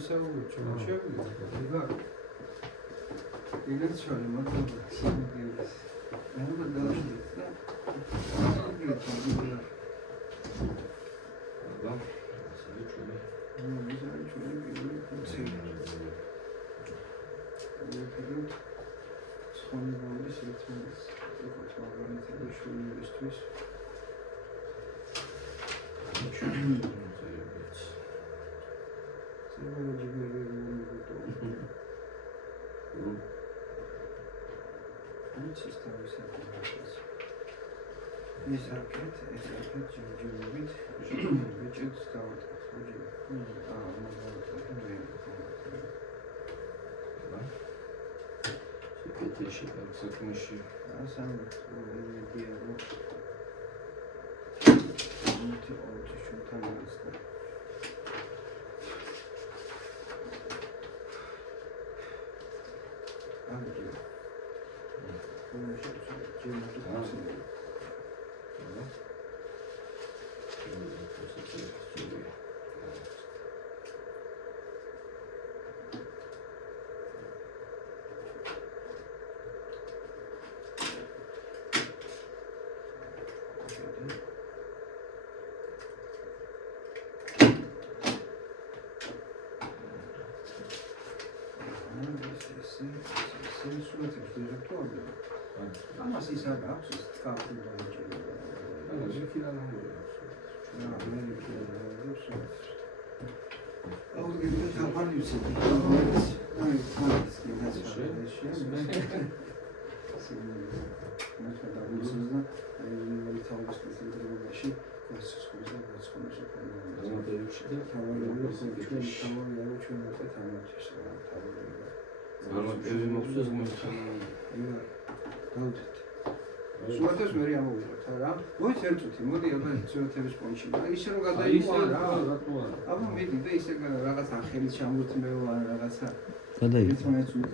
ვისაუბროთ ჩამოშევიდა. იგა. იგაც შარი მოგება სიმღერას. მე დავიწყე და აბა, ასე ჩვენი. მიზანი ჩვენი პირველი ფუნქცია. ვიფიქროთ სხონებაობის ერთმანეთს როგორც ორგანიზება შვილებისთვის. Сегодня жигали не готов. Ничего ставится сейчас. Есть ракет жигает, бюджет ставит. Секретарь, как закончи. А сам не делал. Multi oldu şu tanrısına. Abi diyor. Bunu cimri kalsın. Ama siz abi haksız kalkın Ama zikirler ne oluyor? Oldu gibi de tapar yüksek. სულათებს მე ამოვიღოთ რა. მოიც ერთუთი, მოდი აბა სულათების პონჩი. აი ისე რომ გადაიყვა რა. აბა მიდი და ისე რაღაც ახელი ჩამოთმევა რაღაცა. გადაიყვა.